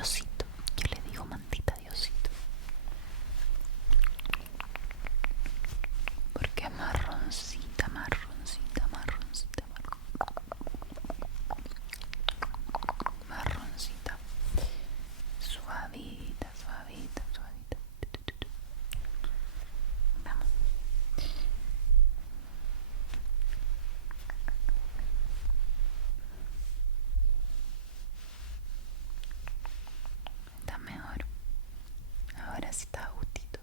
Diosito. Yo le digo mantita Diosito. Porque es marroncita, marroncita, marroncita, marroncita. Suavita, suavita, suavita. Vamos. Está mejor. Ahora sí está a gustito.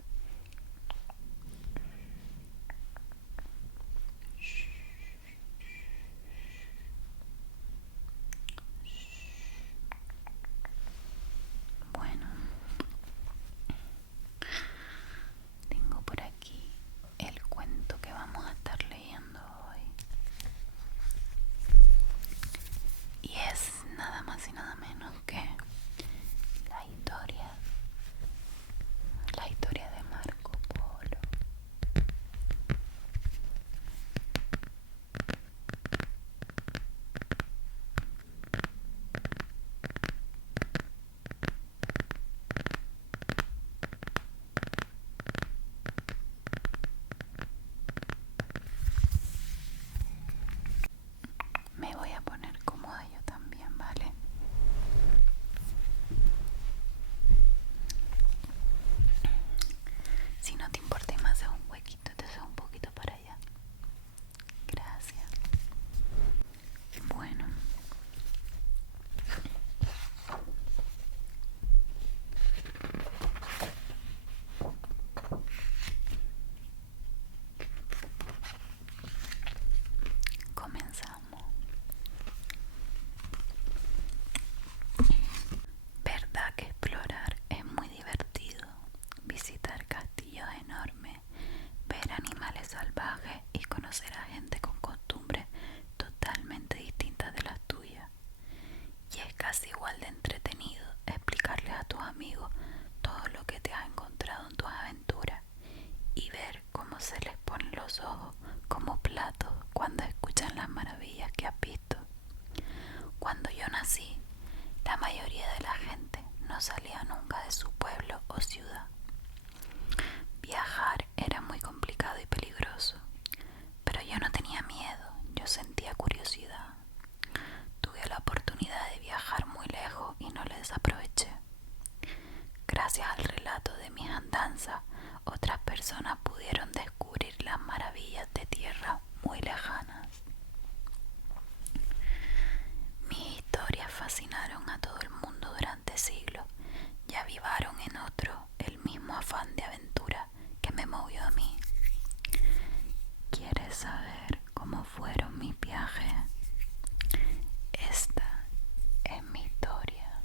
Bueno, tengo por aquí el cuento que vamos a estar leyendo hoy. Y es nada más y nada menos que la historia de Marco Polo. Me voy a poner cómoda yo también, ¿vale? Si no te importa y me haces un huequito, te haces un poquito para allá. Gracias. Bueno. Comenzamos. ¿Verdad que explorar es muy divertido? Visitar castillos enormes, ver animales salvajes y conocer a gente con costumbres totalmente distintas de las tuyas. Y es casi igual de entretenido explicarles a tus amigos todo lo que te has encontrado en tus aventuras y ver cómo se les ponen los ojos como platos cuando escuchan las maravillas que has visto. Cuando yo nací, la mayoría de la gente no salía nunca de su pueblo o ciudad. Viajar era muy complicado y peligroso, pero yo no tenía miedo, yo sentía curiosidad. Tuve la oportunidad de viajar muy lejos y no la desaproveché. Gracias al relato de mis andanzas, otras personas pudieron descubrir las maravillas de tierras muy lejanas. Mis historias fascinaron a todo el mundo durante siglos y avivaron en otros el mismo afán de aventura que me movió a mí. ¿Quieres saber cómo fueron mis viajes? Esta es mi historia.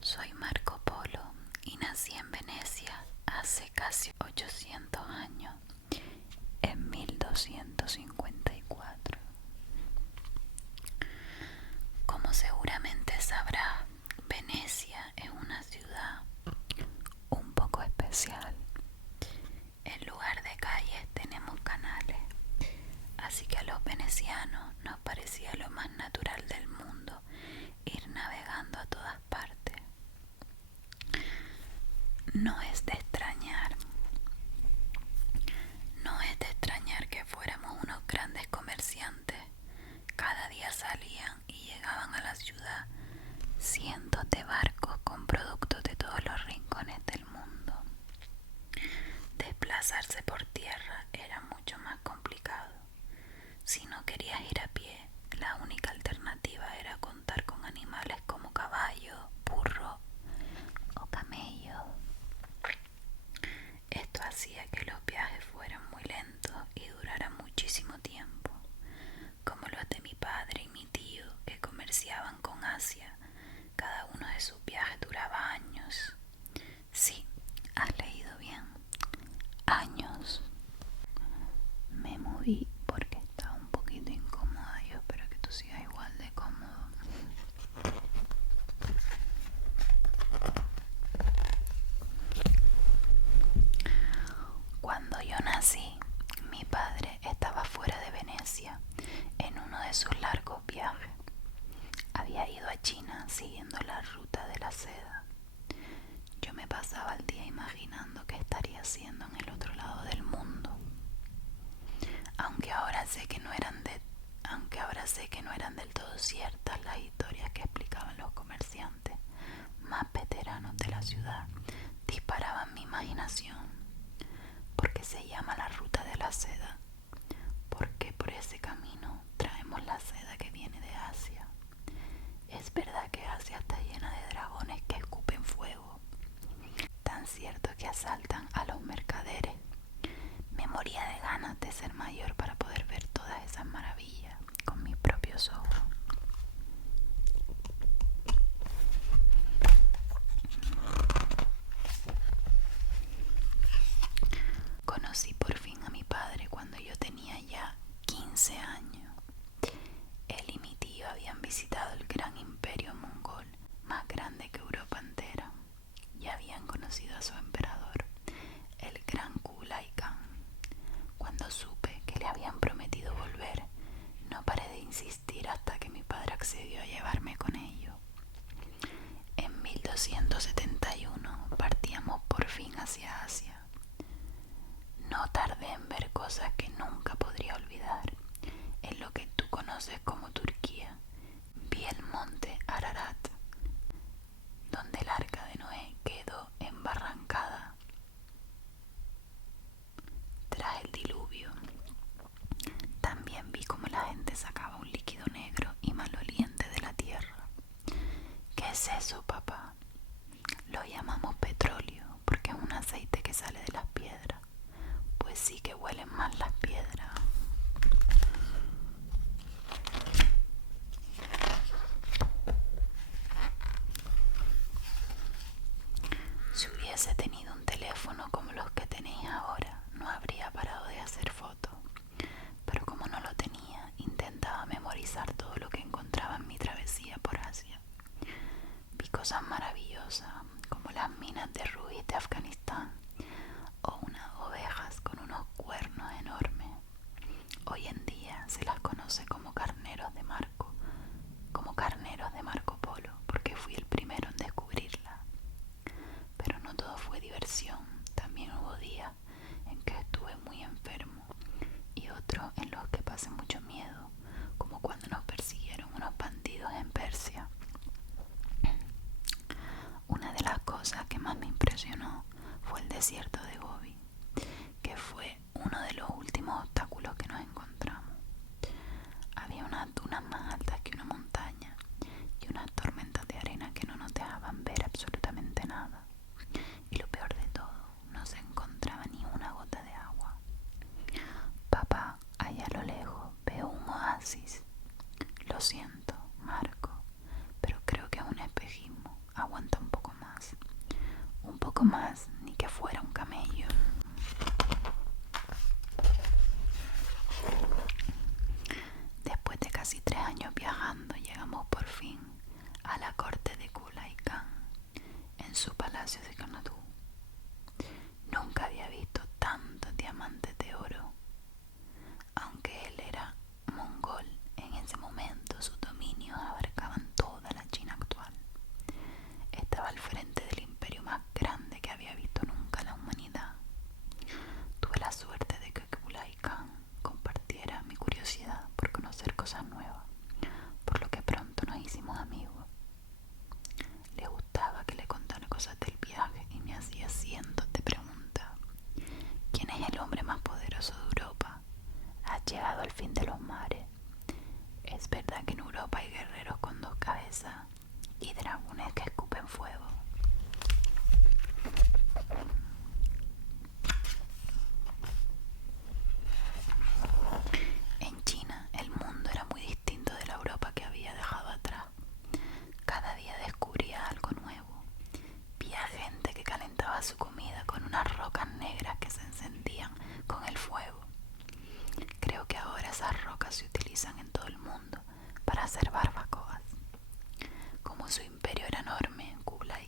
Soy Marco Polo y nací en Venecia hace casi 800 años, en 1254. Como seguramente sabrás, Venecia es una ciudad un poco especial. En lugar de calles tenemos canales, así que a los venecianos nos parecía lo más natural del mundo ir navegando a todas partes. No es de extrañar que fuéramos unos grandes comerciantes. Cada día salían y llegaban a la ciudad cientos de barcos con productos de todos los rincones del mundo. Desplazarse por tierra era mucho más complicado. Si no querías ir a pie, la única alternativa era contar con animales como caballo, burro o camello. Esto hacía que los viajes fueran muy lentos y duraran muchísimo tiempo, como los de mi padre y mi tío que comerciaban con Asia. Cada uno de sus viajes duraba años. Sí, has leído bien. Años. Me moví porque estaba un poquito incómoda. Yo espero que tú sigas igual de cómodo. explicación por qué se llama la ruta de la seda, porque por ese camino traemos la seda que viene de Asia. Es verdad que Asia está llena de dragones que escupen fuego, tan cierto que asaltan a los mercaderes. Me moría de ganas de ser mayor para poder ver todas esas maravillas con mis propios ojos. Conocí por fin a mi padre cuando yo tenía ya 15 años. Él y mi tío habían visitado el gran imperio mongol, más grande que Europa entera, y habían conocido a su emperador, el gran Kublai Khan. Cuando supe que le habían prometido volver, no paré de insistir hasta que mi padre accedió a llevarme con ellos. En 1271 partíamos por fin hacia Asia. No tardé en ver cosas que nunca podría olvidar. En lo que tú conoces como Turquía, vi el monte Ararat, donde el arca de Noé quedó embarrancada tras el diluvio. También vi cómo la gente sacaba un líquido negro y maloliente de la tierra. ¿Qué es eso, papá? Lo llamamos petróleo porque es un aceite que sale de las piedras. Pues sí que huelen mal las piedras. Si hubiese tenido un teléfono como los que tenéis ahora, no habría parado de hacer fotos. Pero como no lo tenía, intentaba memorizar todo lo que encontraba en mi travesía por Asia. Vi cosas maravillosas, como las minas de rubí de Afganistán, o unas ovejas con unos cuernos enormes. Hoy en día se las conoce como carneros de Marco Polo, porque fui el primero en descubrirla. Pero no todo fue diversión, también hubo días en que estuve muy enfermo y otros en los que pasé mucho miedo, como cuando nos persiguieron unos bandidos en Persia. Una de las cosas que más me impresionó fue el desierto de Gobi, que fue uno de los últimos obstáculos que nos encontramos. Había unas dunas más altas que una montaña y unas tormentas de arena que no nos dejaban ver absolutamente nada. Y lo peor de todo, no se encontraba ni una gota de agua. Papá, allá a lo lejos veo un oasis. Lo siento, Marco, pero creo que es un espejismo. Aguanta un poco más. Un poco más, ni que fuera un camello. Después de casi 3 años viajando, llegamos por fin a la corte de Kublai Khan, en su palacio de Kanatu. Nunca había visto tantos diamantes de oro. Aunque él era mongol, en ese momento sus dominios abarcaban toda la China actual. Estaba al frente del imperio más grande que había visto nunca la humanidad. Tuve la suerte de que Kublai Khan compartiera mi curiosidad por conocer cosas nuevas, por lo que pronto nos hicimos amigos. Le gustaba que le contara cosas del viaje y me hacía cientos de preguntas. ¿Quién es el hombre más poderoso de Europa? ¿Has llegado al fin de los mares? ¿Es verdad que en Europa hay guerreros con 2 cabezas y dragones que escupen fuego? En China el mundo era muy distinto de la Europa que había dejado atrás. Cada día descubría algo nuevo. Vi a gente que calentaba su comida con unas rocas negras que se encendían con el fuego. Creo que ahora esas rocas se utilizan en todo el mundo para hacer barbacoas. Como su imperio era enorme, Kublai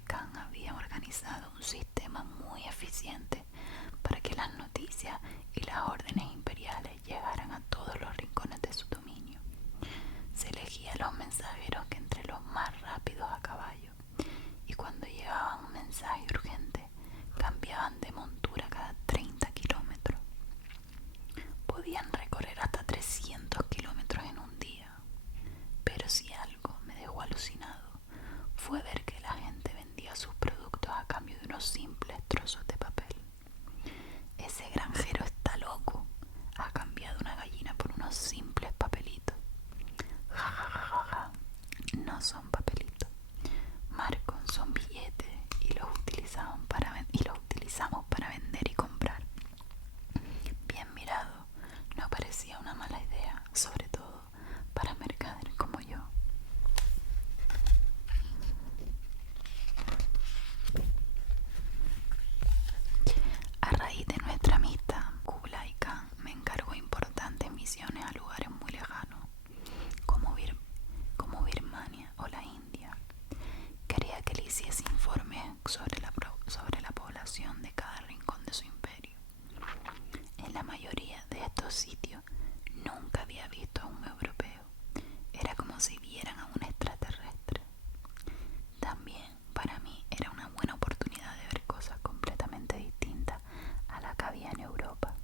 había en Europa.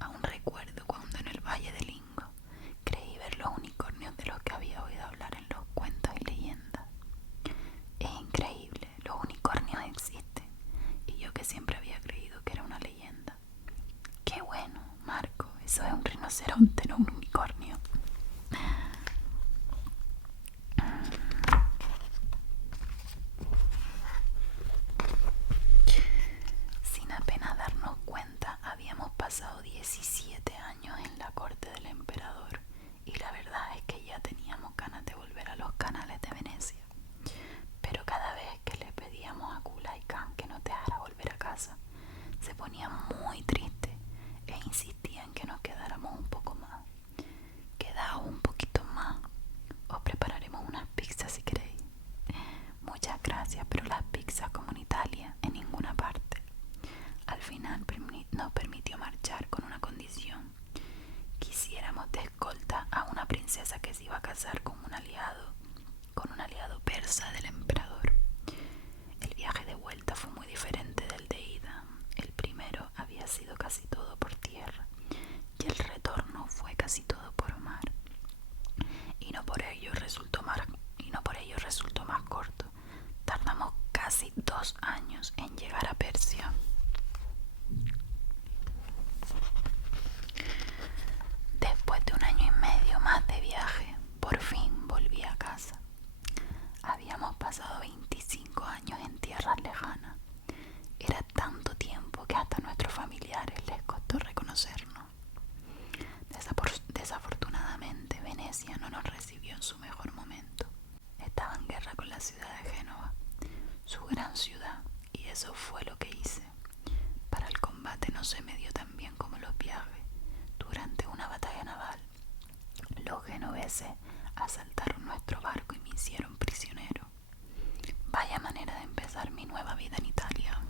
Aún recuerdo cuando en el Valle del Ingo creí ver los unicornios de los que había oído hablar en los cuentos y leyendas. Es increíble, los unicornios existen, y yo que siempre había creído que era una leyenda. Qué bueno, Marco, eso es un rinoceronte, no un unicornio. Sin apenas darnos cuenta, habíamos pasado 17 años en la corte del emperador, y la verdad es que ya teníamos ganas de volver a los canales de Venecia. Pero cada vez que le pedíamos a Kublai Khan que nos dejara volver a casa, se ponía muy triste e insistía en que nos quedáramos un poco más. Quedaos un poquito más, os prepararemos unas pizzas si queréis. Muchas gracias, pero las pizzas como en Italia, en ninguna parte. Al final nos permitió marchar con una condición: quisiéramos de escolta a una princesa que se iba a casar con un aliado persa del emperador. El viaje de vuelta fue muy diferente del de ida. El primero había sido casi todo por tierra y el retorno fue casi todo por mar. Y no por ello resultó más corto. Tardamos casi 2 años en llegar a Persia. Después de 1 año y medio más de viaje, por fin volví a casa. Habíamos pasado 25 años en tierras lejanas. Era tanto tiempo que hasta a nuestros familiares les costó reconocernos. Desafortunadamente, Venecia no nos recibió en su mejor momento. Estaba en guerra con la ciudad de Génova, su gran ciudad, y eso fue lo que hice. Para el combate no se me dio tan bien como los viajes. Durante una batalla naval, los genoveses asaltaron nuestro barco y me hicieron prisionero. Vaya manera de empezar mi nueva vida en Italia.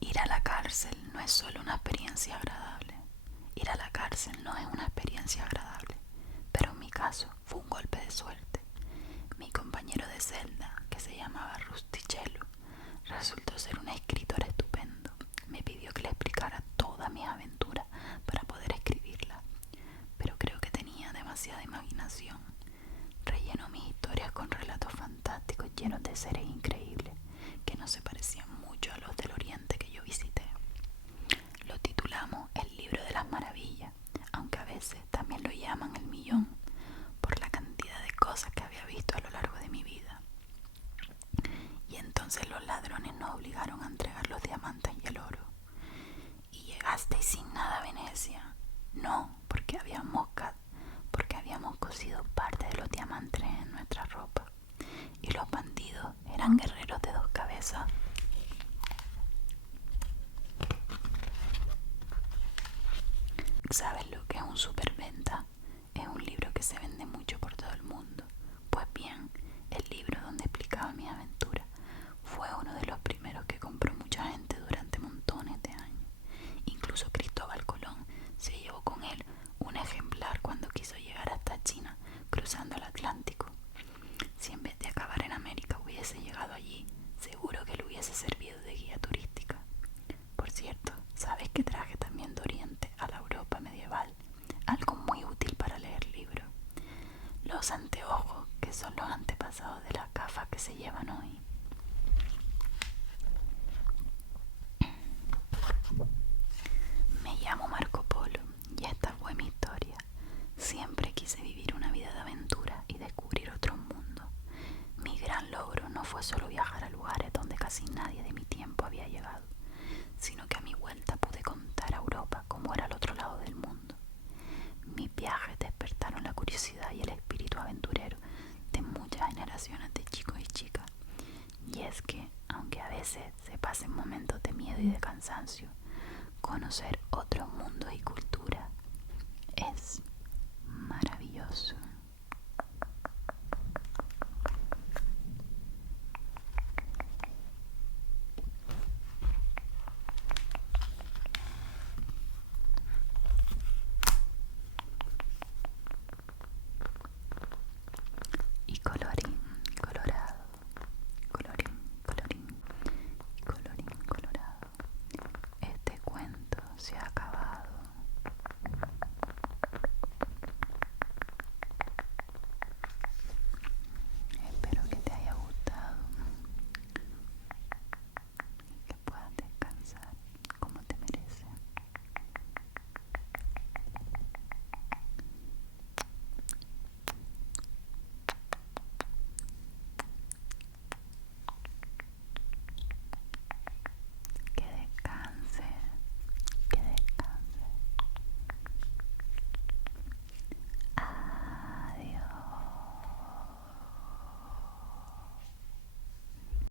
Ir a la cárcel no es solo una experiencia agradable. Ir a la cárcel no es una experiencia agradable, pero en mi caso fue un golpe de suerte. Mi compañero de celda, que se llamaba Rustichello, resultó ser un escritor estupendo. Me pidió que le explicara toda mi aventura para poder escribirla, pero creo que tenía demasiada imaginación. Rellenó mis historias con relatos fantásticos llenos de seres increíbles que no se parecían mucho a los del Oriente que yo visité. Lo titulamos El Libro de las Maravillas, aunque a veces también lo llaman El Millón, por la cantidad de cosas que había visto a lo largo de mi vida. Y entonces los ladrones nos obligaron a entregar los diamantes y el oro. ¿Y llegasteis sin nada a Venecia? No, porque habíamos cosido parte de los diamantes en nuestra ropa. Y los bandidos eran guerreros de 2 cabezas. ¿Sabes lo que es un superventa? Es un libro que se vende mucho por todo el mundo. Pues bien, el libro donde explicaba mi aventura fue uno de los primeros que compró mucha gente durante montones de años. Incluso Cristóbal Colón se llevó con él un ejemplar cuando quiso llegar hasta China cruzando el Atlántico. Si en vez de acabar en América hubiese llegado allí, seguro que le hubiese servido de guía turística. Por cierto, ¿sabes que traje también de Oriente a la Europa medieval? Algo muy útil para leer libros. Los anteojos, que son los antepasados de las gafas que se llevan hoy. Me llamo Marco Polo y esta fue mi historia. Siempre quise vivir una vida de aventura y descubrir otro mundo. Mi gran logro no fue solo viajar a lugares donde casi nadie de mi tiempo había llegado, sino que a mi vuelta pude contar a Europa cómo era el otro lado del mundo. Mis viajes despertaron la curiosidad y el espíritu aventurero de muchas generaciones de chicos y chicas. Y es que, aunque a veces se pasen momentos de miedo y de cansancio, conocer otros mundos y culturas es maravilloso.